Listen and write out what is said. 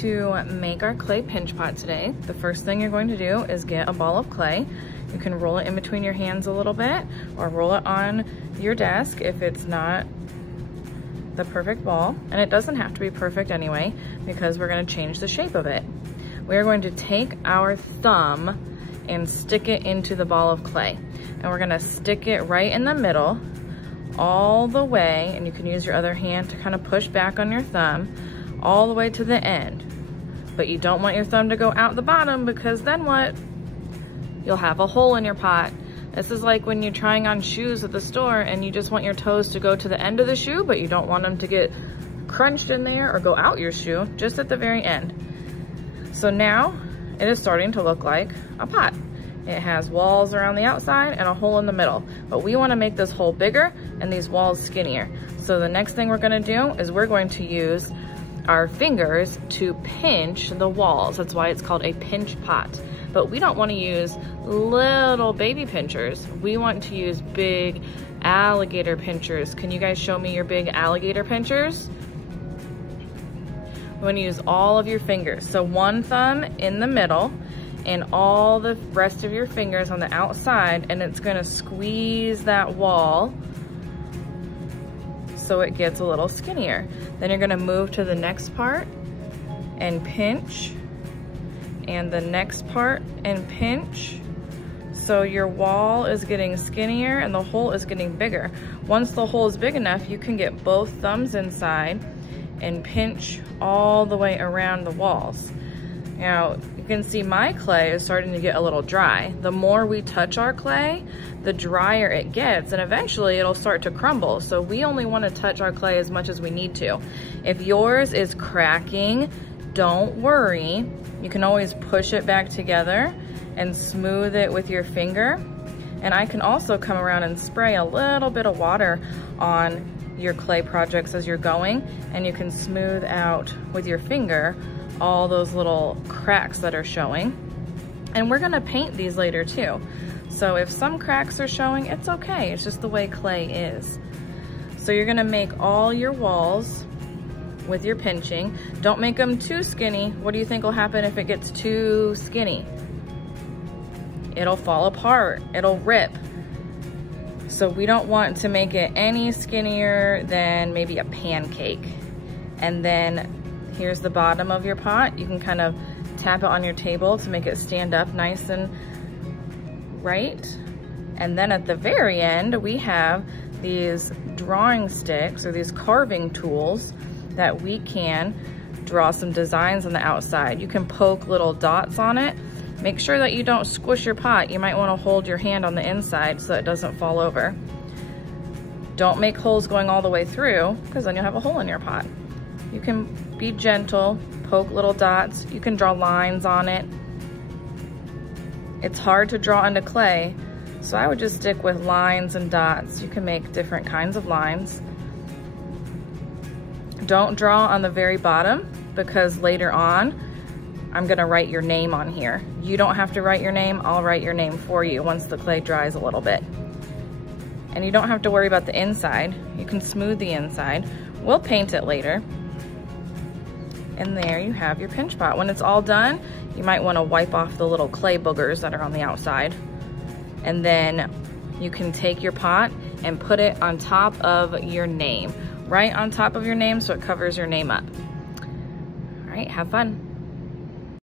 to make our clay pinch pot today. The first thing you're going to do is get a ball of clay. You can roll it in between your hands a little bit or roll it on your desk if it's not the perfect ball. And it doesn't have to be perfect anyway because we're going to change the shape of it. We are going to take our thumb and stick it into the ball of clay. And we're going to stick it right in the middle all the way, and you can use your other hand to kind of push back on your thumb all the way to the end. But you don't want your thumb to go out the bottom because then what? You'll have a hole in your pot. This is like when you're trying on shoes at the store and you just want your toes to go to the end of the shoe, but you don't want them to get crunched in there or go out your shoe, just at the very end. So now it is starting to look like a pot. It has walls around the outside and a hole in the middle, but we want to make this hole bigger and these walls skinnier. So the next thing we're going to do is we're going to use our fingers to pinch the walls. That's why it's called a pinch pot. But we don't want to use little baby pinchers. We want to use big alligator pinchers. Can you guys show me your big alligator pinchers? We want to use all of your fingers. So one thumb in the middle and all the rest of your fingers on the outside, and it's going to squeeze that wall so it gets a little skinnier. Then you're going to move to the next part and pinch, and the next part and pinch. So your wall is getting skinnier and the hole is getting bigger. Once the hole is big enough, you can get both thumbs inside and pinch all the way around the walls. Now, you can see my clay is starting to get a little dry. The more we touch our clay, the drier it gets, and eventually it'll start to crumble. So we only want to touch our clay as much as we need to. If yours is cracking, don't worry. You can always push it back together and smooth it with your finger. And I can also come around and spray a little bit of water on your clay projects as you're going, and you can smooth out with your finger all those little cracks that are showing. And we're gonna paint these later too. So if some cracks are showing, it's okay. It's just the way clay is. So you're gonna make all your walls with your pinching. Don't make them too skinny. What do you think will happen if it gets too skinny? It'll fall apart, it'll rip. So we don't want to make it any skinnier than maybe a pancake. And then here's the bottom of your pot. You can kind of tap it on your table to make it stand up nice and right. And then at the very end, we have these drawing sticks or these carving tools that we can draw some designs on the outside. You can poke little dots on it. Make sure that you don't squish your pot. You might want to hold your hand on the inside so it doesn't fall over. Don't make holes going all the way through because then you'll have a hole in your pot. You can be gentle, poke little dots. You can draw lines on it. It's hard to draw into clay, so I would just stick with lines and dots. You can make different kinds of lines. Don't draw on the very bottom because later on, I'm gonna write your name on here. You don't have to write your name, I'll write your name for you once the clay dries a little bit. And you don't have to worry about the inside. You can smooth the inside. We'll paint it later. And there you have your pinch pot. When it's all done, you might wanna wipe off the little clay boogers that are on the outside. And then you can take your pot and put it on top of your name. Right on top of your name so it covers your name up. All right, have fun.